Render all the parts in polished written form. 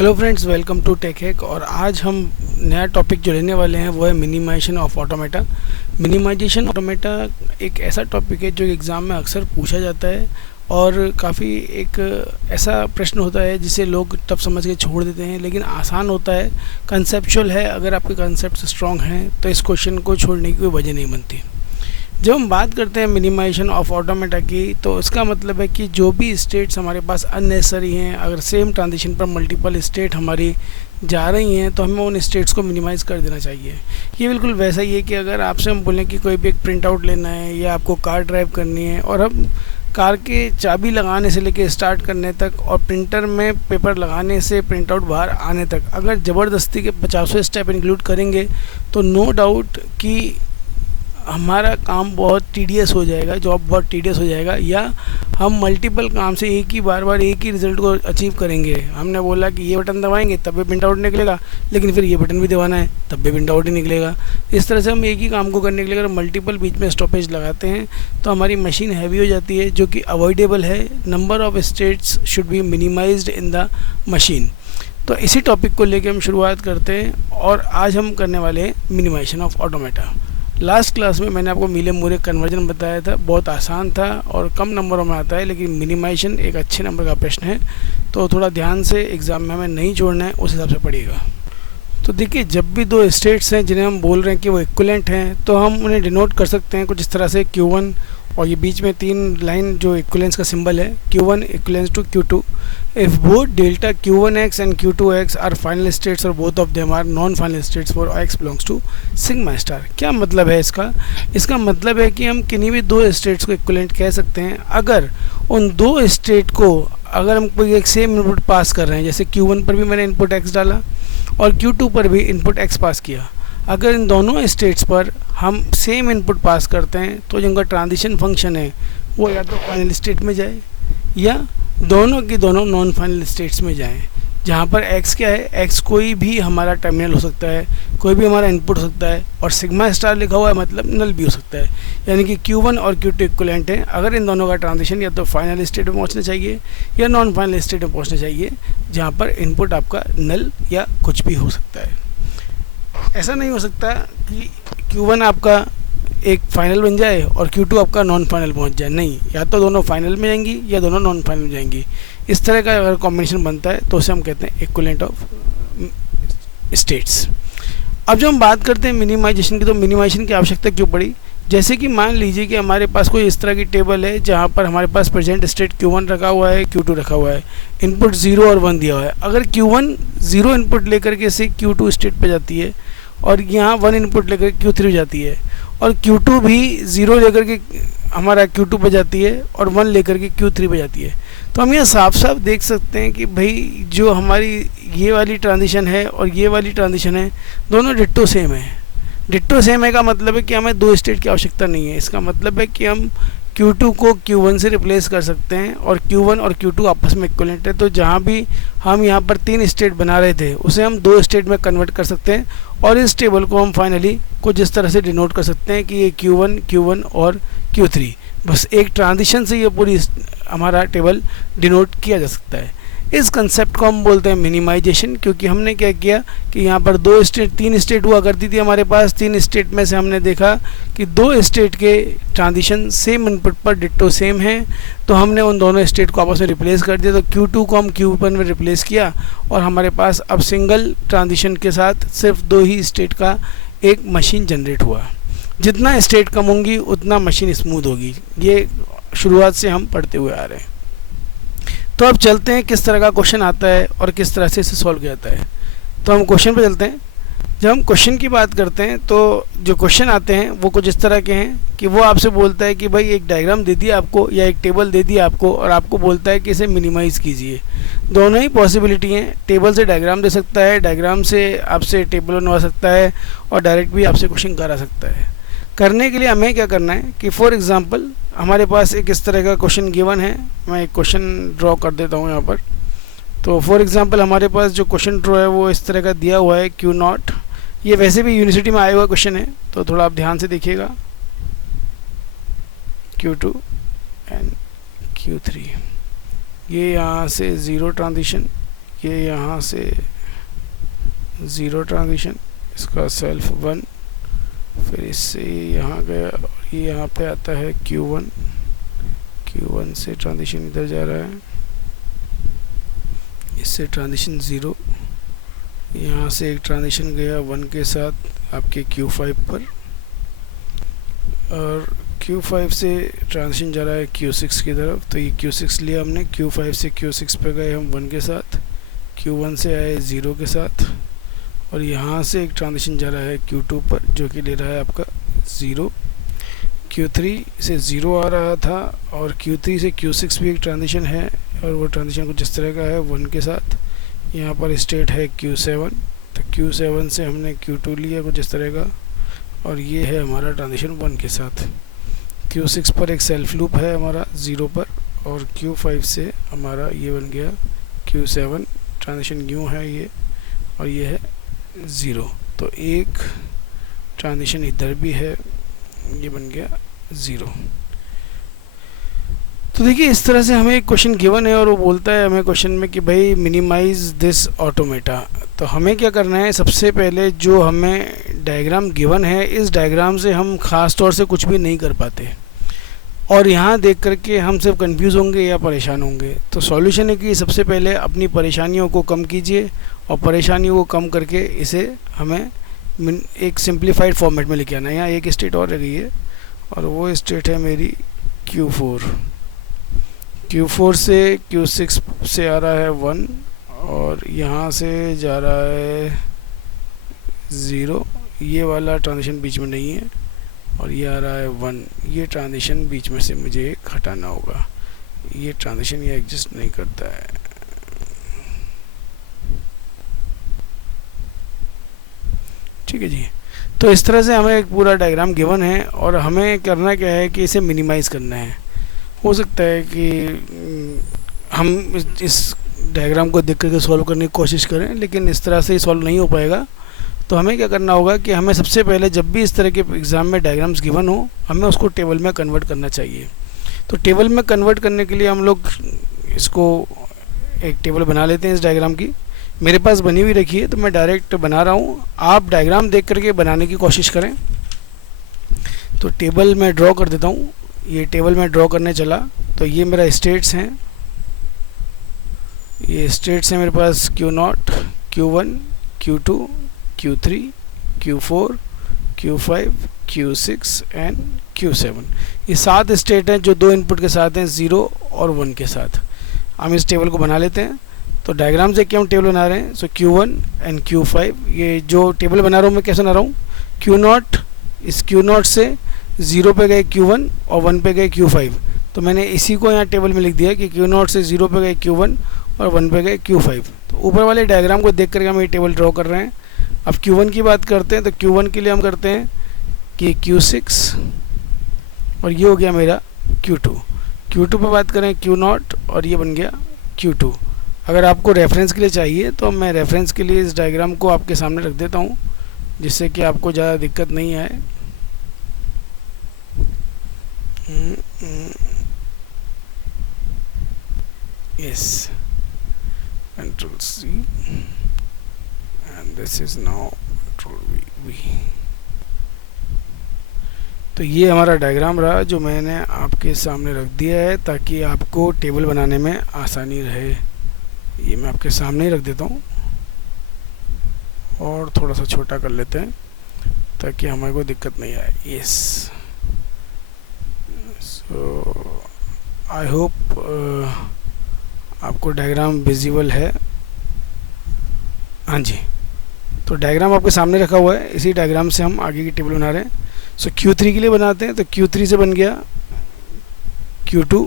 Hello friends, welcome to Tech Hack. और आज हम नया टॉपिक जो लेने वाले हैं वो है minimisation of automata. Minimisation automata एक ऐसा टॉपिक है जो एग्ज़ाम में अक्सर पूछा जाता है और काफ़ी एक ऐसा प्रश्न होता है जिसे लोग तब समझ के छोड़ देते हैं, लेकिन आसान होता है, कंसेप्चुअल है। अगर आपके कंसेप्ट स्ट्रॉन्ग हैं तो इस क्वेश्चन को छोड़ने की कोई वजह नहीं बनती। जब हम बात करते हैं मिनिमाइजेशन ऑफ ऑटोमेटा की, तो इसका मतलब है कि जो भी स्टेट्स हमारे पास अननेसेसरी हैं, अगर सेम ट्रांजिशन पर मल्टीपल स्टेट हमारी जा रही हैं तो हमें उन स्टेट्स को मिनिमाइज़ कर देना चाहिए। ये बिल्कुल वैसा ही है कि अगर आपसे हम बोलें कि कोई भी एक प्रिंट आउट लेना है या आपको कार ड्राइव करनी है और हम कार के चाबी लगाने से लेके स्टार्ट करने तक और प्रिंटर में पेपर लगाने से प्रिंट आउट बाहर आने तक अगर ज़बरदस्ती के 50वें स्टेप इंक्लूड करेंगे तो नो डाउट कि हमारा काम बहुत टीडियस हो जाएगा, जॉब बहुत टीडियस हो जाएगा, या हम मल्टीपल काम से एक ही बार एक ही रिज़ल्ट को अचीव करेंगे। हमने बोला कि ये बटन दबाएंगे तब भी प्रिंट आउट निकलेगा, लेकिन फिर ये बटन भी दबाना है तब भी प्रिंट आउट ही निकलेगा। इस तरह से हम एक ही काम को करने के लिए अगर मल्टीपल बीच में स्टॉपेज लगाते हैं तो हमारी मशीन हैवी हो जाती है, जो कि अवॉइडेबल है। Number of states should be minimised in the machine. तो इसी टॉपिक को लेकर हम शुरुआत करते हैं और आज हम करने वाले हैं minimisation of automata. Last class में मैंने आपको मीले मूरे कन्वर्जन बताया था, बहुत आसान था और कम नंबरों में आता है, लेकिन मिनिमाइजेशन एक अच्छे नंबर का प्रश्न है, तो थोड़ा ध्यान से एग्ज़ाम में हमें नहीं छोड़ना है, उस हिसाब से पढ़िएगा। तो देखिए, जब भी दो स्टेट्स हैं जिन्हें हम बोल रहे हैं कि वो इक्विवेलेंट हैं, तो हम उन्हें डिनोट कर सकते हैं कुछ इस तरह से Q1, और ये बीच में तीन लाइन जो इक्विवेलेंस का सिंबल है, Q1 equivalence to Q2 if both delta Q1x and Q2x are final states or both of them are non final states for x belongs to sigma star। क्या मतलब है इसका मतलब है कि हम किन्हीं भी दो स्टेट्स को इक्विवेलेंट कह सकते हैं अगर उन दो स्टेट को, अगर हम कोई एक सेम इनपुट पास कर रहे हैं, जैसे Q1 पर भी मैंने इनपुट x डाला और Q2 पर भी इनपुट x पास किया, अगर इन दोनों स्टेट्स पर हम सेम इनपुट पास करते हैं तो जिनका ट्रांजिशन फंक्शन है वो या तो फाइनल स्टेट में जाए या दोनों की दोनों नॉन फाइनल स्टेट्स में जाएं। जहाँ पर x क्या है, x कोई भी हमारा टर्मिनल हो सकता है, कोई भी हमारा इनपुट हो सकता है, और सिग्मा स्टार लिखा हुआ है मतलब नल भी हो सकता है। यानी कि Q1 और Q2 इक्विवेलेंट हैं अगर इन दोनों का ट्रांजिशन या तो फाइनल स्टेट में पहुँचना चाहिए या नॉन फाइनल स्टेट में पहुँचना चाहिए, जहाँ पर इनपुट आपका नल या कुछ भी हो सकता है। ऐसा नहीं हो सकता कि Q1 आपका एक फाइनल बन जाए और Q2 आपका नॉन फाइनल पहुंच जाए, नहीं, या तो दोनों फाइनल में जाएंगी या दोनों नॉन फाइनल में जाएंगी। इस तरह का अगर कॉम्बिनेशन बनता है तो उसे हम कहते हैं इक्विवेलेंट ऑफ स्टेट्स। अब जब हम बात करते हैं मिनिमाइजेशन की, तो मिनिमाइजेशन की आवश्यकता क्यों पड़ी? जैसे कि मान लीजिए कि हमारे पास कोई इस तरह की टेबल है जहाँ पर हमारे पास प्रेजेंट स्टेट Q1 रखा हुआ है, Q2 रखा हुआ है, इनपुट 0 और 1 दिया हुआ है। अगर Q1 0 इनपुट लेकर के से Q2 स्टेट पर जाती है और यहाँ 1 इनपुट लेकर Q3 जाती है, और Q2 भी 0 लेकर के हमारा Q2 पे जाती है और 1 लेकर के Q3 पे जाती है, तो हम यहाँ साफ साफ देख सकते हैं कि भाई जो हमारी ये वाली ट्रांजिशन है और ये वाली ट्रांजिशन है, दोनों डिट्टो सेम है। डिट्टो सेम है का मतलब है कि हमें दो स्टेट की आवश्यकता नहीं है। इसका मतलब है कि हम Q2 को Q1 से रिप्लेस कर सकते हैं और Q1 और Q2 आपस में इक्विवेलेंट है, तो जहाँ भी हम यहाँ पर 3 स्टेट बना रहे थे उसे हम 2 स्टेट में कन्वर्ट कर सकते हैं, और इस टेबल को हम फाइनली कुछ इस तरह से डिनोट कर सकते हैं कि ये Q1 और Q3, बस एक ट्रांजिशन से ये पूरी हमारा टेबल डिनोट किया जा सकता है। इस कंसेप्ट को हम बोलते हैं मिनिमाइजेशन, क्योंकि हमने क्या किया कि यहाँ पर 3 स्टेट हुआ करती थी हमारे पास, 3 स्टेट में से हमने देखा कि 2 स्टेट के ट्रांजिशन सेम इनपुट पर डिट्टो सेम है, तो हमने उन दोनों स्टेट को आपस में रिप्लेस कर दिया। तो Q2 को हम Q1 में रिप्लेस किया और हमारे पास अब सिंगल ट्रांजिशन के साथ सिर्फ 2 ही स्टेट का एक मशीन जनरेट हुआ। जितना स्टेट कम होंगी उतना मशीन स्मूथ होगी, ये शुरुआत से हम पढ़ते हुए आ रहे हैं। तो अब चलते हैं किस तरह का क्वेश्चन आता है और किस तरह से इसे सॉल्व किया जाता है। तो हम क्वेश्चन पे चलते हैं। जब हम क्वेश्चन की बात करते हैं तो जो क्वेश्चन आते हैं वो कुछ इस तरह के हैं कि वो आपसे बोलता है कि भाई एक डायग्राम दे दिया आपको या एक टेबल दे दिया आपको, और आपको बोलता है कि इसे मिनिमाइज़ कीजिए। दोनों ही पॉसिबिलिटी हैं, टेबल से डायग्राम दे सकता है, डायग्राम से आपसे टेबल बनवा सकता है, और डायरेक्ट भी आपसे क्वेश्चन करा सकता है। करने के लिए हमें क्या करना है कि फॉर एग्जांपल हमारे पास एक इस तरह का क्वेश्चन गिवन है। मैं एक क्वेश्चन ड्रॉ कर देता हूँ यहाँ पर। तो फॉर एग्जांपल हमारे पास जो क्वेश्चन ड्रॉ है वो इस तरह का दिया हुआ है Q0। ये वैसे भी यूनिवर्सिटी में आया हुआ क्वेश्चन है, तो थोड़ा आप ध्यान से देखिएगा। Q2 एंड Q3, ये यहाँ से 0 ट्रांजिशन, ये यहाँ से 0 ट्रांजिशन, इसका सेल्फ 1, फिर इससे यहाँ गया और ये यहाँ पे आता है Q1, Q1 से ट्रांजिशन इधर जा रहा है, इससे ट्रांजिशन 0, यहाँ से एक ट्रांजिशन गया 1 के साथ आपके Q5 पर, और Q5 से ट्रांजिशन जा रहा है Q6 की तरफ, तो ये Q6 लिया हमने, Q5 से Q6 पे गए हम 1 के साथ, Q1 से आए 0 के साथ, और यहाँ से एक ट्रांजिशन जा रहा है Q2 पर जो कि ले रहा है आपका 0, Q3 से 0 आ रहा था, और Q3 से Q6 भी एक ट्रांजिशन है, और वो ट्रांजिशन कुछ इस तरह का है 1 के साथ, यहाँ पर स्टेट है Q7, तो Q7 से हमने Q2 लिया कुछ इस तरह का, और ये है हमारा ट्रांजिशन 1 के साथ। Q6 पर एक सेल्फ लूप है हमारा 0 पर, और Q5 से हमारा ये बन गया Q7, ट्रांजिशन न्यू है ये, और ये है 0, तो एक ट्रांजिशन इधर भी है, ये बन गया 0। तो देखिए इस तरह से हमें एक क्वेश्चन गिवन है और वो बोलता है हमें क्वेश्चन में कि भाई मिनिमाइज दिस ऑटोमेटा। तो हमें क्या करना है, सबसे पहले जो हमें डायग्राम गिवन है, इस डायग्राम से हम ख़ास तौर से कुछ भी नहीं कर पाते, और यहाँ देख करके हम सिर्फ कंफ्यूज होंगे या परेशान होंगे। तो सॉल्यूशन है कि सबसे पहले अपनी परेशानियों को कम कीजिए, और परेशानियों को कम करके इसे हमें एक सिंप्लीफाइड फॉर्मेट में लेके आना है। यहाँ एक स्टेट और रह गई है, और वो स्टेट है मेरी Q4। Q4 से Q6 से आ रहा है 1, और यहाँ से जा रहा है 0, ये वाला ट्रांजिशन बीच में नहीं है, और ये आ रहा है 1, ये ट्रांजिशन बीच में से मुझे एक हटाना होगा, ये ट्रांजिशन ये एग्जिस्ट नहीं करता है। ठीक है जी। तो इस तरह से हमें एक पूरा डायग्राम गिवन है, और हमें करना क्या है कि इसे मिनिमाइज़ करना है। हो सकता है कि हम इस डायग्राम को देख करके सॉल्व करने की कोशिश करें, लेकिन इस तरह से ही सॉल्व नहीं हो पाएगा। तो हमें क्या करना होगा कि हमें सबसे पहले जब भी इस तरह के एग्ज़ाम में डायग्राम्स गिवन हो, हमें उसको टेबल में कन्वर्ट करना चाहिए। तो टेबल में कन्वर्ट करने के लिए हम लोग इसको एक टेबल बना लेते हैं इस डायग्राम की। मेरे पास बनी हुई रखी है, तो मैं डायरेक्ट बना रहा हूँ, आप डायग्राम देख करके बनाने की कोशिश करें। तो टेबल मैं ड्रॉ कर देता हूँ, ये टेबल मैं ड्रॉ करने चला। तो ये मेरा स्टेट्स हैं, ये स्टेट्स हैं मेरे पास Q0, Q1, Q2, Q3, Q4, Q5, Q6 and Q7। ये 7 स्टेट हैं जो 2 इनपुट के साथ हैं, 0 और 1 के साथ। हम इस टेबल को बना लेते हैं। तो डायग्राम से क्या हम टेबल बना रहे हैं, सो Q1 एंड Q5। ये जो टेबल बना रहा हूँ मैं कैसे बना रहा हूँ, Q0, इस Q0 से 0 पे गए Q1 और 1 पे गए Q5। तो मैंने इसी को यहाँ टेबल में लिख दिया कि Q0 से 0 पे गए Q1 और 1 पे गए Q5। तो ऊपर वाले डायग्राम को देख करके हम ये टेबल ड्रॉ कर रहे हैं। अब Q1 की बात करते हैं, तो Q1 के लिए हम करते हैं कि Q6, और ये हो गया मेरा Q2। Q2 पे बात करें Q0, और ये बन गया Q2। अगर आपको रेफरेंस के लिए चाहिए तो मैं रेफरेंस के लिए इस डायग्राम को आपके सामने रख देता हूँ, जिससे कि आपको ज़्यादा दिक्कत नहीं आए। Yes, Control C, and this is now Control V। तो ये हमारा डायग्राम रहा जो मैंने आपके सामने रख दिया है, ताकि आपको टेबल बनाने में आसानी रहे। ये मैं आपके सामने ही रख देता हूँ, और थोड़ा सा छोटा कर लेते हैं ताकि हमारे को दिक्कत नहीं आए। यस, सो आई होप आपको डायग्राम विजिबल है। हाँ जी, तो डायग्राम आपके सामने रखा हुआ है, इसी डायग्राम से हम आगे की टेबल बना रहे हैं। सो Q3 के लिए बनाते हैं। तो Q3 से बन गया Q2,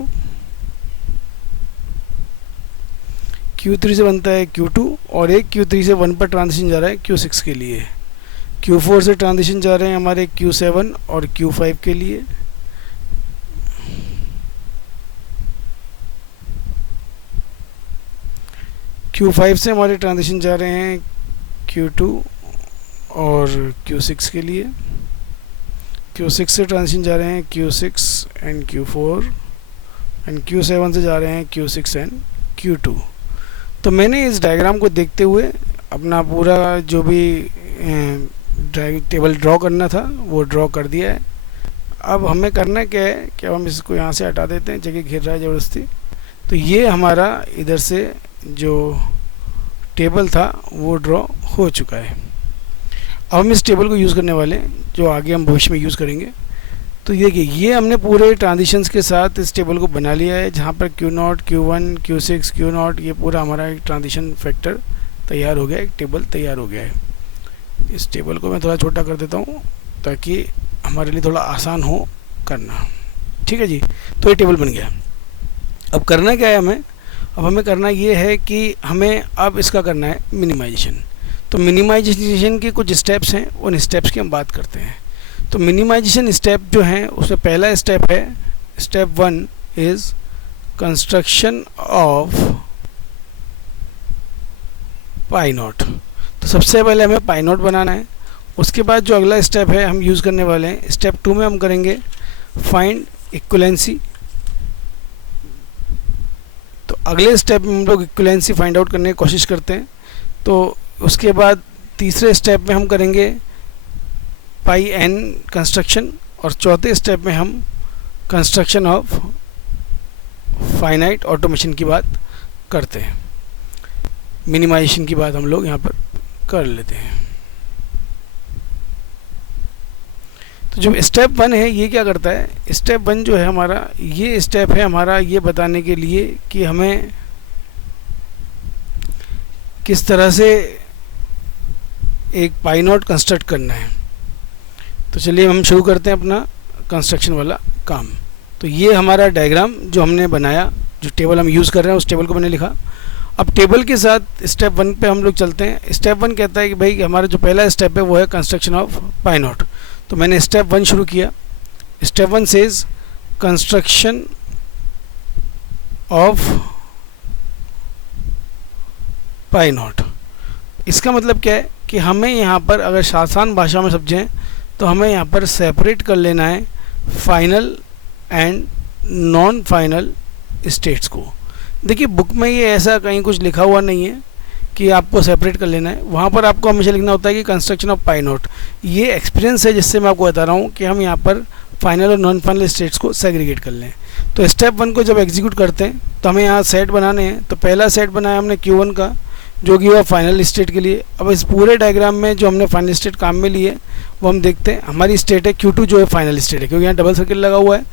Q3 से बनता है Q2, और एक Q3 से 1 पर ट्रांजिशन जा रहा है Q6 के लिए। Q4 से ट्रांजिशन जा रहे हैं हमारे Q7 और Q5 के लिए। Q5 से हमारे ट्रांजिशन जा रहे हैं Q2 और Q6 के लिए। Q6 से ट्रांजिशन जा रहे हैं Q6 and Q4, and Q7 से जा रहे हैं Q6 एंड Q2। तो मैंने इस डायग्राम को देखते हुए अपना पूरा जो भी टेबल ड्रॉ करना था वो ड्रॉ कर दिया है। अब हमें करना क्या है कि अब हम इसको यहाँ से हटा देते हैं, जगह घिर रहा है ज़बरदस्ती। तो ये हमारा इधर से जो टेबल था वो ड्रॉ हो चुका है। अब हम इस टेबल को यूज़ करने वाले हैं, जो आगे हम भविष्य में यूज़ करेंगे। तो ये देखिए, ये हमने पूरे ट्रांजिशंस के साथ इस टेबल को बना लिया है, जहाँ पर Q0, Q1, Q6, Q0 ये पूरा हमारा एक ट्रांजिशन फैक्टर तैयार हो गया, एक टेबल तैयार हो गया है। इस टेबल को मैं थोड़ा छोटा कर देता हूँ ताकि हमारे लिए थोड़ा आसान हो करना। ठीक है जी, तो ये टेबल बन गया। अब करना क्या है हमें? अब हमें करना ये है कि हमें अब इसका करना है मिनिमाइजेशन। तो मिनिमाइजेशन के कुछ स्टेप्स हैं, उन स्टेप्स की हम बात करते हैं। तो मिनिमाइजेशन स्टेप जो हैं उसमें पहला स्टेप है, step 1 is construction of pi not. तो सबसे पहले हमें पाई नॉट बनाना है। उसके बाद जो अगला स्टेप है हम यूज़ करने वाले हैं, स्टेप 2 में हम करेंगे फाइंड इक्विवेलेंसी। तो अगले स्टेप में हम लोग इक्विवेलेंसी फाइंड आउट करने की कोशिश करते हैं। तो उसके बाद तीसरे स्टेप में हम करेंगे पाई एन कंस्ट्रक्शन, और चौथे स्टेप में हम कंस्ट्रक्शन ऑफ फाइनाइट ऑटोमेशन की बात करते हैं। मिनिमाइजेशन की बात हम लोग यहाँ पर कर लेते हैं। तो जो स्टेप 1 है ये क्या करता है? स्टेप 1 जो है हमारा, ये स्टेप है हमारा ये बताने के लिए कि हमें किस तरह से एक पाई नॉट कंस्ट्रक्ट करना है। तो चलिए हम शुरू करते हैं अपना कंस्ट्रक्शन वाला काम। तो ये हमारा डायग्राम जो हमने बनाया, जो टेबल हम यूज़ कर रहे हैं उस टेबल को मैंने लिखा। अब टेबल के साथ स्टेप 1 पे हम लोग चलते हैं। स्टेप 1 कहता है कि भाई हमारा जो पहला स्टेप है वो है कंस्ट्रक्शन ऑफ पाई नॉट। तो मैंने स्टेप 1 शुरू किया। Step 1 says construction of pi not. इसका मतलब क्या है कि हमें यहाँ पर अगर आसान भाषा में समझें तो हमें यहाँ पर सेपरेट कर लेना है final and non final states को। देखिए बुक में ये ऐसा कहीं कुछ लिखा हुआ नहीं है कि आपको सेपरेट कर लेना है। वहाँ पर आपको हमेशा लिखना होता है कि कंस्ट्रक्शन ऑफ पाई नॉट। ये एक्सपीरियंस है जिससे मैं आपको बता रहा हूँ कि हम यहाँ पर फाइनल और नॉन फाइनल स्टेट्स को सेग्रीगेट कर लें। तो स्टेप 1 को जब एग्जीक्यूट करते हैं तो हमें यहाँ सेट बनाने हैं। तो पहला सेट बनाया हमने Q1 का, जो कि हुआ फाइनल स्टेट के लिए। अब इस पूरे डायग्राम में जो हमने फाइनल स्टेट काम में ली है वो हम देखते हैं। हमारी स्टेट है Q2 जो है फाइनल स्टेट है, क्योंकि यहाँ डबल सर्किल लगा हुआ है,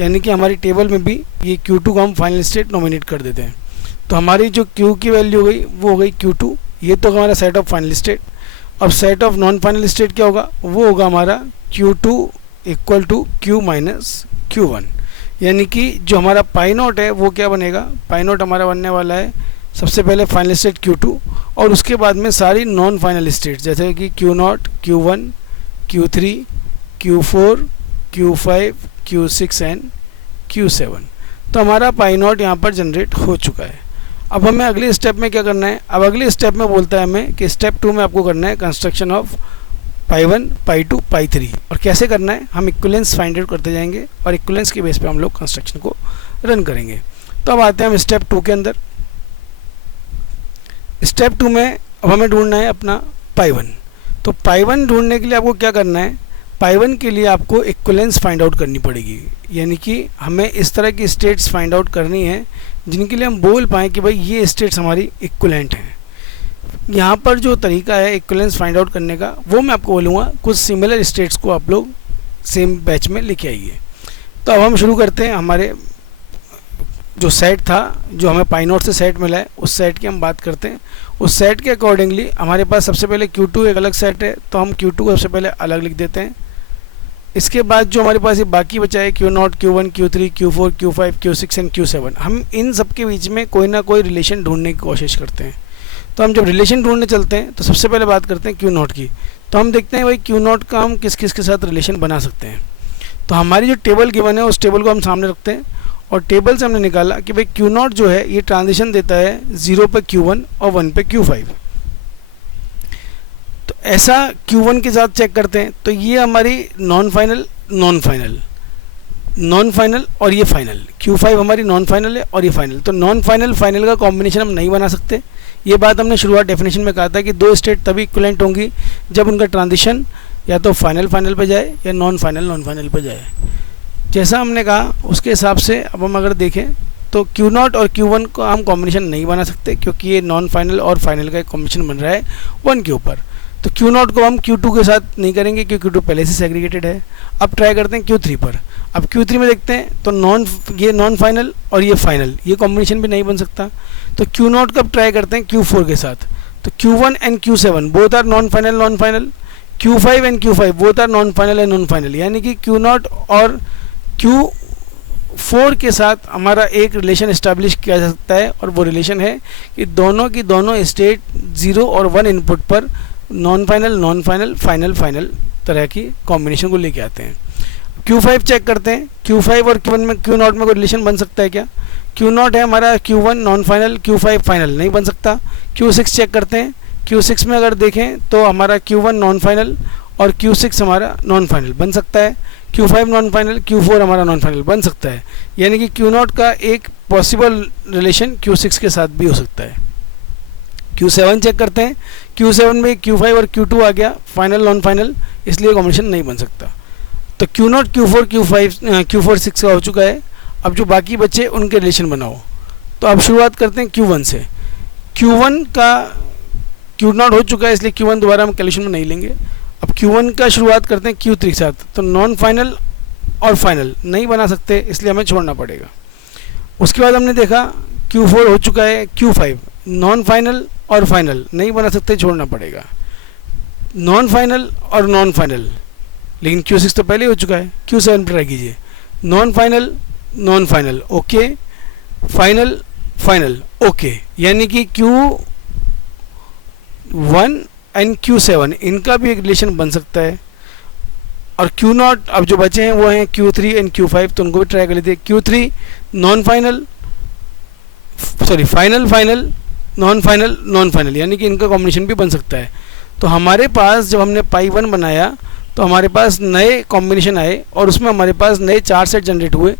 यानी कि हमारी टेबल में भी ये Q2 को हम फाइनल स्टेट नॉमिनेट कर देते हैं। तो हमारी जो Q की वैल्यू हो गई वो हो गई Q2। ये तो हमारा सेट ऑफ फाइनल स्टेट। अब set of non final state क्या होगा? वो होगा हमारा Q2 equal to Q minus Q1, यानी कि जो हमारा पाई नॉट है वो क्या बनेगा? पाई नॉट हमारा बनने वाला है सबसे पहले फाइनल स्टेट Q2 और उसके बाद में सारी नॉन फाइनल स्टेट जैसे कि Q0, Q1, Q3, Q4, Q5, Q6 and Q7। तो हमारा पाई नॉट यहाँ पर जनरेट हो चुका है। अब हमें अगले स्टेप में क्या करना है? अब अगले स्टेप में बोलता है हमें कि स्टेप 2 में आपको करना है कंस्ट्रक्शन ऑफ पाई 1, पाई 2, पाई 3। और कैसे करना है? हम इक्विवेलेंस फाइंड आउट करते जाएंगे और इक्विवेलेंस के बेस पे हम लोग कंस्ट्रक्शन को रन करेंगे। तो अब आते हैं हम स्टेप 2 के अंदर। स्टेप 2 में अब हमें ढूंढना है अपना पाई 1। तो पाई 1 ढूंढने के लिए आपको क्या करना है? पाई 1 के लिए आपको इक्विवेलेंस फाइंड आउट करनी पड़ेगी, यानी कि हमें इस तरह की स्टेट्स फाइंड आउट करनी है जिनके लिए हम बोल पाएँ कि भाई ये स्टेट्स हमारी इक्विवेलेंट हैं। यहाँ पर जो तरीका है इक्विवेलेंस फाइंड आउट करने का वो मैं आपको बोलूँगा, कुछ सिमिलर स्टेट्स को आप लोग सेम बैच में लेके आइए। तो अब हम शुरू करते हैं। हमारे जो सेट था, जो हमें पाई नॉट से सेट मिला है, उस सेट की हम बात करते हैं। उस सेट के अकॉर्डिंगली हमारे पास सबसे पहले Q2 एक अलग सेट है, तो हम Q2 को सबसे पहले अलग लिख देते हैं। इसके बाद जो हमारे पास ये बाकी बचा है Q0, Q1, Q3, Q4, Q5, Q6 and Q7, हम इन सब के बीच में कोई ना कोई रिलेशन ढूंढने की कोशिश करते हैं। तो हम जब रिलेशन ढूंढने चलते हैं तो सबसे पहले बात करते हैं Q0 की। तो हम देखते हैं भाई Q0 का हम किस किस के साथ रिलेशन बना सकते हैं। तो हमारी जो टेबल गिवन है उस टेबल को हम सामने रखते हैं और टेबल से हमने निकाला कि भाई Q0 जो है ये ट्रांजिशन देता है 0 पे Q1 और 1 पे Q5। तो ऐसा Q1 के साथ चेक करते हैं। तो ये हमारी नॉन फाइनल और ये फाइनल, Q5 हमारी नॉन फाइनल है और ये फाइनल। तो नॉन फाइनल फाइनल का कॉम्बिनेशन हम नहीं बना सकते, ये बात हमने शुरुआत डेफिनेशन में कहा था कि दो स्टेट तभी इक्विवेलेंट होंगी जब उनका ट्रांजिशन या तो फाइनल फाइनल पे जाए या नॉन फाइनल पे जाए। जैसा हमने कहा उसके हिसाब से अब हम अगर देखें तो Q0 और Q1 को हम कॉम्बिनेशन नहीं बना सकते, क्योंकि ये नॉन फाइनल और फाइनल का एक कॉम्बिनेशन बन रहा है 1 के ऊपर। तो Q0 को हम Q2 के साथ नहीं करेंगे क्योंकि Q2 पहले से सेग्रीगेटेड है। अब ट्राई करते हैं Q3 पर। अब Q3 में देखते हैं तो ये नॉन फाइनल और ये फाइनल, ये कॉम्बिनेशन भी नहीं बन सकता। तो Q0 का अब ट्राई करते हैं Q4 के साथ। तो Q1 and Q7 both are non final. Q5 and Q5 both are non final and non final, यानी कि Q0 और Q4 के साथ हमारा एक रिलेशन इस्टेब्लिश किया जा सकता है, और वो रिलेशन है कि दोनों की दोनों स्टेट 0 और 1 इनपुट पर नॉन फाइनल फाइनल तरह की कॉम्बिनेशन को लेके आते हैं। Q5 चेक करते हैं, Q5 और Q1 में Q0 में कोई रिलेशन बन सकता है क्या? Q0 है हमारा Q1 non final, Q5 final, नहीं बन सकता। Q6 चेक करते हैं, Q6 में अगर देखें तो हमारा Q1 नॉन फाइनल और Q6 हमारा नॉन फाइनल बन सकता है। Q5 नॉन फाइनल, Q4 हमारा नॉन फाइनल बन सकता है, यानी कि Q0 का एक पॉसिबल रिलेशन Q6 के साथ भी हो सकता है। Q7 चेक करते हैं, Q7 में Q5 और Q2 आ गया फाइनल नॉन फाइनल, इसलिए कॉम्बिनेशन नहीं बन सकता। तो Q0 Q4 Q4 6 का हो चुका है। अब जो बाकी बचे उनके रिलेशन बनाओ। तो अब शुरुआत करते हैं Q1 से। Q1 का Q0 हो चुका है, इसलिए Q1 दोबारा हम कैलकुलेशन में नहीं लेंगे। अब Q1 का शुरुआत करते हैं Q3 के साथ। तो नॉन फाइनल और फाइनल नहीं बना सकते, इसलिए हमें छोड़ना पड़ेगा। उसके बाद हमने देखा Q4 हो चुका है, Q5 नॉन फाइनल और फाइनल नहीं बना सकते, छोड़ना पड़ेगा। नॉन फाइनल और नॉन फाइनल, लेकिन Q6 तो पहले हो चुका है। Q7 पर ट्राई कीजिए, non final okay, final okay, यानी कि Q1 एंड Q7 इनका भी एक रिलेशन बन सकता है। और Q0 अब जो बचे हैं वो हैं Q3 एंड Q5, तो उनको भी ट्राई कर लेते हैं। Q3 non final non final, यानी कि इनका कॉम्बिनेशन भी बन सकता है। तो हमारे पास जब हमने पाई 1 बनाया तो हमारे पास नए कॉम्बिनेशन आए, और उसमें हमारे पास नए 4 सेट जनरेट हुए,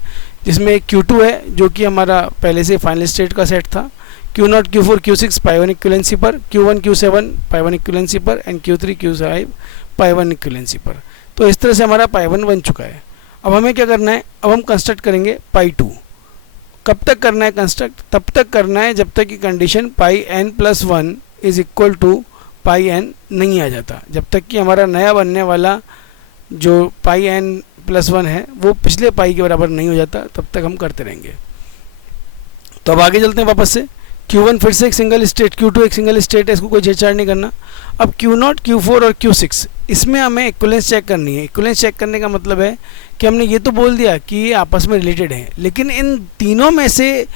जिसमें एक Q2 है जो कि हमारा पहले से फाइनल स्टेट का सेट था। Q0 Q4 Q6 पाई 1 इक्विवेलेंसी पर, Q1 Q7 पाई 1 इक्विवेलेंसी पर, and Q3 Q5 pi 1 equivalency पर। तो इस तरह से हमारा पाई 1 बन चुका है। अब हमें क्या करना है, अब हम कंस्ट्रक्ट करेंगे पाई 2। कब तक करना है कंस्ट्रक्ट? तब तक करना है जब तक कि condition pi n+1 is equal to pi n नहीं आ जाता। जब तक कि हमारा नया बनने वाला जो पाई n+1 है वो पिछले पाई के बराबर नहीं हो जाता, तब तक हम करते रहेंगे। तो अब आगे चलते हैं वापस से। Q1 फिर से एक सिंगल स्टेट, Q2 एक सिंगल स्टेट है, इसको कोई छेड़छाड़ नहीं करना। अब Q0 Q4 और Q6 इसमें हमें इक्विवेलेंस चेक करनी है। इक्विवेलेंस चेक करने का मतलब है कि हमने ये तो बोल दिया कि ये आपस में रिलेटेड हैं, लेकिन इन तीनों में से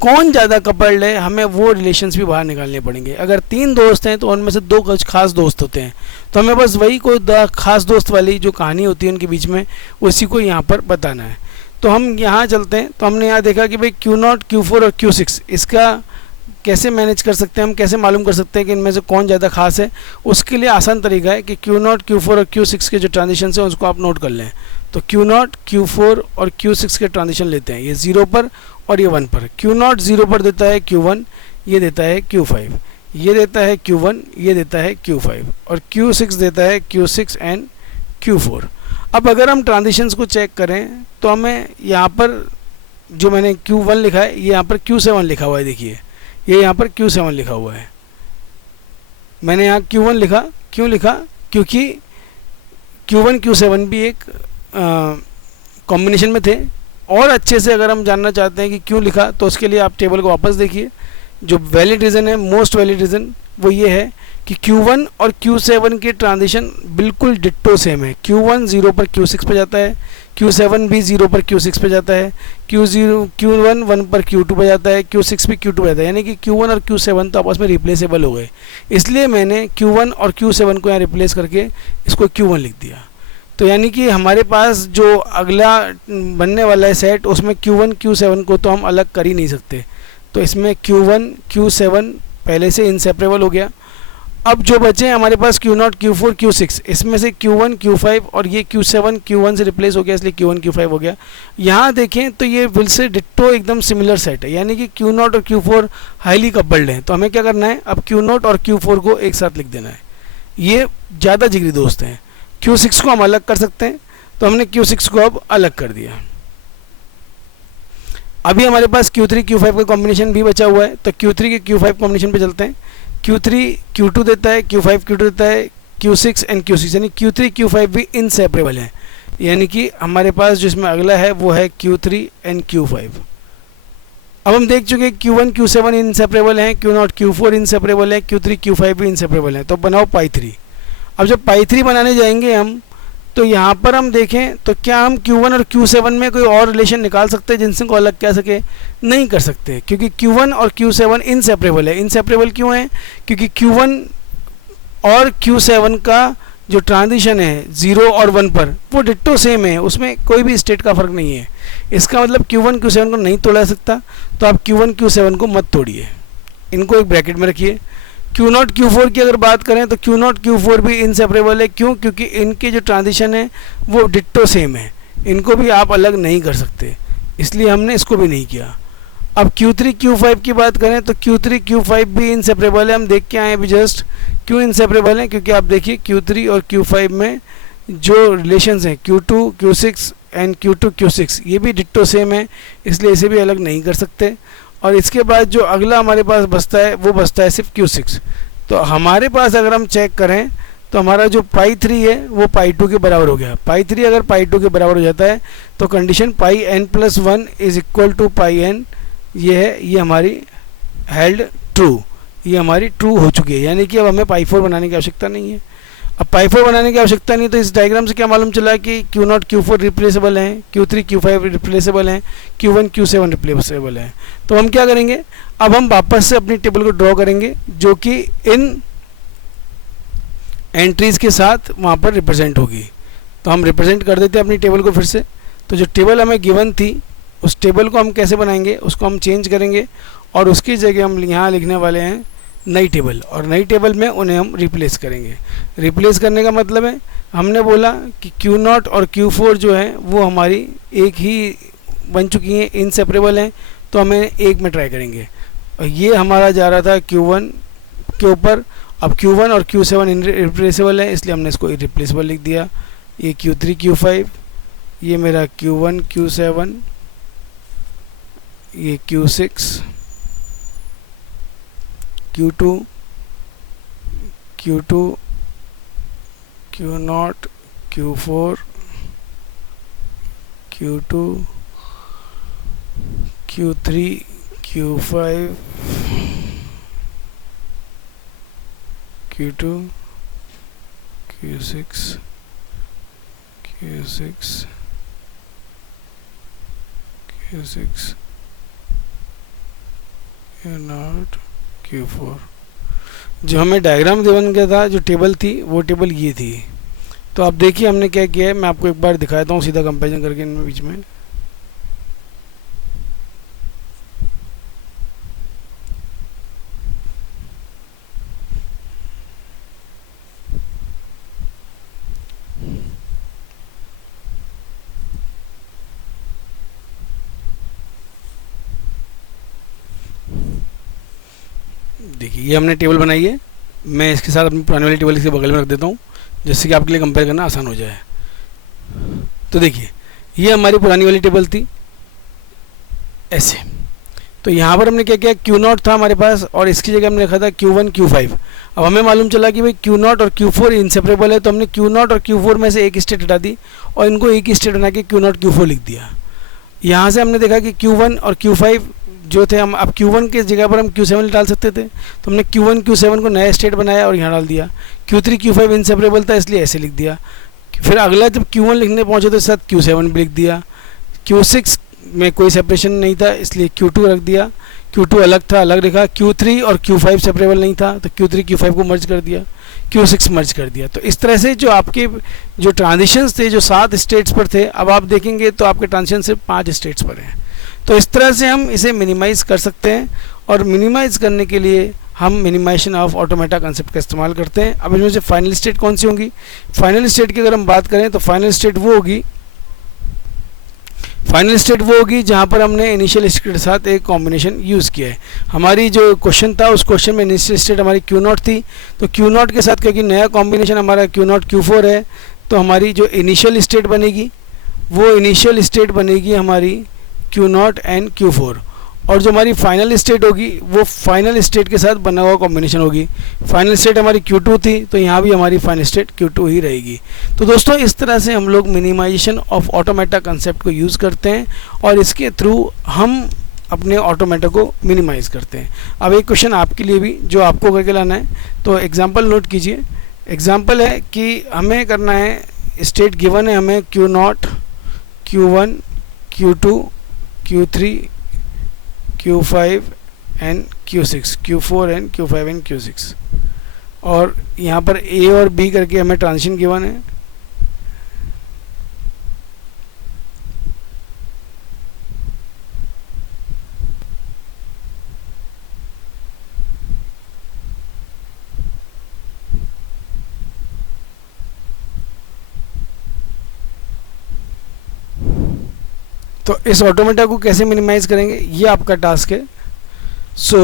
कौन ज़्यादा कपल्ड है, हमें वो रिलेशंस भी बाहर निकालने पड़ेंगे। अगर 3 दोस्त हैं तो उनमें से 2 कुछ खास दोस्त होते हैं, तो हमें बस वही कोई खास दोस्त वाली जो कहानी होती है उनके बीच में, उसी को यहाँ पर बताना है। तो हम यहाँ चलते हैं। तो हमने यहाँ देखा कि भाई Q0 Q4 और Q6 इसका कैसे मैनेज कर सकते हैं, हम कैसे मालूम कर सकते हैं कि इनमें से कौन ज़्यादा खास है। उसके लिए आसान तरीका है कि Q0 Q4 और Q6 के जो ट्रांजिशन हैं उसको आप नोट कर लें। तो Q0 Q4 और Q6 के ट्रांजिशन लेते हैं, ये 0 पर और ये 1 पर। Q0 0 पर देता है Q1, ये देता है Q5, ये देता है Q1, ये देता है Q5, और Q6 देता है Q6 एंड Q4। अब अगर हम ट्रांजिशंस को चेक करें तो हमें यहाँ पर जो मैंने Q1 लिखा है, ये यहाँ पर Q7 लिखा हुआ है। देखिए ये यहाँ पर Q7 लिखा हुआ है। मैंने यहाँ Q1 लिखा, क्यों लिखा? क्योंकि Q1 Q7 भी एक कॉम्बिनेशन में थे। और अच्छे से अगर हम जानना चाहते हैं कि क्यों लिखा, तो उसके लिए आप टेबल को वापस देखिए। जो वैलिड रीज़न है, मोस्ट वैलिड रीज़न, वो ये है कि Q1 और Q7 के ट्रांजिशन बिल्कुल डिट्टो सेम है। Q1 0 पर Q6 पे जाता है, Q7 भी 0 पर Q6 पे जाता है, Q1 1 पर Q2 पे जाता है, Q6 भी Q2 पे जाता है, यानी कि Q1 और Q7 तो आपस में रिप्लेसेबल हो गए। इसलिए मैंने Q1 और Q7 को यहाँ रिप्लेस करके इसको Q1 लिख दिया। तो यानी कि हमारे पास जो अगला बनने वाला है सेट, उसमें Q1 Q7 को तो हम अलग कर ही नहीं सकते। तो इसमें Q1 Q7 पहले से इनसेपरेबल हो गया। अब जो बचे हैं हमारे पास Q0, Q4, Q6, इसमें से Q1, Q5 और ये Q7 Q1 से रिप्लेस हो गया, इसलिए Q1 Q5 हो गया। यहाँ देखें तो ये विल से डिट्टो एकदम सिमिलर सेट है, यानी कि Q0 और Q4 हाईली कपल्ड हैं। तो हमें क्या करना है, अब Q0 और Q4 को एक साथ लिख देना है, ये ज़्यादा जिगरी दोस्त हैं। Q6 को हम अलग कर सकते हैं, तो हमने Q6 को अब अलग कर दिया। अभी हमारे पास Q3 Q5 का कॉम्बिनेशन भी बचा हुआ है, तो Q3 के Q5 कॉम्बिनेशन पे चलते हैं। Q3 Q2 देता है, Q5 Q2 देता है, Q6 एंड Q6, यानी Q3 Q5 भी इनसेपरेबल हैं, यानी कि हमारे पास जिसमें अगला है वो है Q3 एंड Q5। अब हम देख चुके Q1 Q7 इनसेपरेबल हैं, Q0 Q4 इनसेपरेबल है, Q3 Q5 भी इनसेपरेबल हैं। तो बनाओ पाई 3। अब जब पाई 3 बनाने जाएंगे हम, तो यहाँ पर हम देखें तो क्या हम Q1 और Q7 में कोई और रिलेशन निकाल सकते हैं जिनसे को अलग कह सके? नहीं कर सकते, क्योंकि Q1 और Q7 इनसेपरेबल है। इनसेपरेबल क्यों है? क्योंकि Q1 और Q7 का जो ट्रांजिशन है 0 और 1 पर, वो डिट्टो सेम है, उसमें कोई भी स्टेट का फ़र्क नहीं है। इसका मतलब Q1 Q7 को नहीं तोड़ा सकता, तो आप Q1 Q7 को मत तोड़िए, इनको एक ब्रैकेट में रखिए। Q0 Q4 की अगर बात करें तो Q0 Q4 भी इनसेपरेबल है। क्यों? क्योंकि इनके जो ट्रांजिशन है वो डिट्टो सेम है, इनको भी आप अलग नहीं कर सकते, इसलिए हमने इसको भी नहीं किया। अब Q3 Q5 की बात करें तो Q3 Q5 भी इनसेपरेबल है। हम देख के आए अभी जस्ट, क्यों इनसेपरेबल है? क्योंकि आप देखिए Q3 और Q5 में जो रिलेशंस हैं Q2 Q6 and Q2 Q6, ये भी डिट्टो सेम है, इसलिए इसे भी अलग नहीं कर सकते। और इसके बाद जो अगला हमारे पास बचता है वो बचता है सिर्फ Q6। तो हमारे पास अगर हम चेक करें तो हमारा जो पाई 3 है वो पाई 2 के बराबर हो गया। पाई 3 अगर पाई 2 के बराबर हो जाता है तो condition pi n+1 is equal to pi n, ये है, ये हमारी हेल्ड ट्रू, ये हमारी ट्रू हो चुकी है, यानी कि अब हमें पाई 4 बनाने की आवश्यकता नहीं है। अब पाई 4 बनाने की आवश्यकता नहीं, तो इस डायग्राम से क्या मालूम चला कि Q0 Q4 रिप्लेसेबल हैं, Q3 Q5 रिप्लेसेबल हैं, Q1 Q7 रिप्लेसेबल हैं। तो हम क्या करेंगे, अब हम वापस से अपनी टेबल को ड्रॉ करेंगे जो कि इन एंट्रीज़ के साथ वहाँ पर रिप्रेजेंट होगी। तो हम रिप्रेजेंट कर देते हैं अपनी टेबल को फिर से। तो जो टेबल हमें गिवन थी उस टेबल को हम कैसे बनाएंगे, उसको हम चेंज करेंगे और उसकी जगह हम यहाँ लिखने वाले हैं नई टेबल, और नई टेबल में उन्हें हम रिप्लेस करेंगे। रिप्लेस करने का मतलब है, हमने बोला कि Q0 और Q4 जो है वो हमारी एक ही बन चुकी हैं, इनसेपरेबल हैं, तो हमें एक में ट्राई करेंगे। और ये हमारा जा रहा था Q1 के ऊपर। अब Q1 और Q7 रिप्लेसेबल है, इसलिए हमने इसको रिप्लेसेबल लिख दिया। ये Q3 Q5, ये मेरा Q1 Q7, ये Q6 Q2 Q2 Q0 Q4 Q2 Q3 Q5 Q2 Q6 Q6 Q6 Q0 Q4। जो हमें डायग्राम बन गया था, जो टेबल थी वो टेबल ये थी। तो आप देखिए हमने क्या किया है, मैं आपको एक बार दिखाता हूँ सीधा कंपैरिजन करके इनमें बीच में। देखिए ये हमने टेबल बनाई है, मैं इसके साथ अपनी पुरानी वाली टेबल इसके बगल में रख देता हूँ जिससे कि आपके लिए कंपेयर करना आसान हो जाए। तो देखिए ये हमारी पुरानी वाली टेबल थी ऐसे। तो यहाँ पर हमने क्या किया, Q0 था हमारे पास और इसकी जगह हमने रखा था Q1 Q5। अब हमें मालूम चला कि भाई Q0 और Q4 इनसेपरेबल है, तो हमने Q0 और Q4 में से एक स्टेट हटा दी और इनको एक ही स्टेट बना के Q0 Q4 लिख दिया। यहाँ से हमने देखा कि Q1 और Q5 जो थे, हम अब Q1 के जगह पर हम Q7 डाल सकते थे, तो हमने Q1 Q7 को नया स्टेट बनाया और यहाँ डाल दिया। Q3 Q5 इनसेपरेबल था इसलिए ऐसे लिख दिया। फिर अगला जब Q1 लिखने पहुँचे तो साथ Q7 भी लिख दिया। Q6 में कोई सेपरेशन नहीं था इसलिए Q2 रख दिया, Q2 अलग था अलग लिखा। Q3 और Q5 सेपरेबल नहीं था तो Q3 Q5 को मर्ज कर दिया, Q6 मर्ज कर दिया। तो इस तरह से जो आपके जो ट्रांजिशंस थे जो 7 स्टेट्स पर थे, अब आप देखेंगे तो आपके ट्रांजिशन सिर्फ 5 स्टेट्स पर हैं। तो इस तरह से हम इसे मिनिमाइज़ कर सकते हैं और मिनिमाइज़ करने के लिए हम मिनिमाइजेशन ऑफ ऑटोमेटा कंसेप्ट का इस्तेमाल करते हैं। अब इसमें से फाइनल स्टेट कौन सी होंगी? फाइनल स्टेट की अगर हम बात करें तो फाइनल स्टेट वो होगी जहाँ पर हमने इनिशियल स्टेट के साथ एक कॉम्बिनेशन यूज़ किया है। हमारी जो क्वेश्चन था उस क्वेश्चन में इनिशियल स्टेट हमारी क्यू नॉट थी, तो क्यू नॉट के साथ क्योंकि नया कॉम्बिनेशन हमारा क्यू नॉट क्यू फोर है, तो हमारी जो इनिशियल स्टेट बनेगी वो इनिशियल स्टेट बनेगी हमारी Q not and Q four, और जो हमारी फाइनल स्टेट होगी वो फाइनल स्टेट के साथ बना हुआ कॉम्बिनेशन होगी। फाइनल स्टेट हमारी Q2 थी, तो यहाँ भी हमारी फाइनल स्टेट Q2 ही रहेगी। तो दोस्तों इस तरह से हम लोग मिनिमाइजेशन ऑफ ऑटोमेटा कंसेप्ट को यूज़ करते हैं और इसके थ्रू हम अपने ऑटोमेटा को मिनिमाइज़ करते हैं। अब एक क्वेश्चन आपके लिए भी जो आपको करके लाना है, तो एग्जाम्पल नोट कीजिए। एग्जाम्पल है कि हमें करना है, स्टेट गिवन है हमें Q0, Q1, Q2, Q3, Q5 and Q6, Q4 and Q5 and Q6, और यहाँ पर A और B करके हमें ट्रांजिशन गिवन है। तो इस ऑटोमेटा को कैसे मिनिमाइज़ करेंगे, ये आपका टास्क है। सो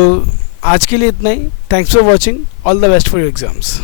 आज के लिए इतना ही। Thanks for watching, all the best for your exams.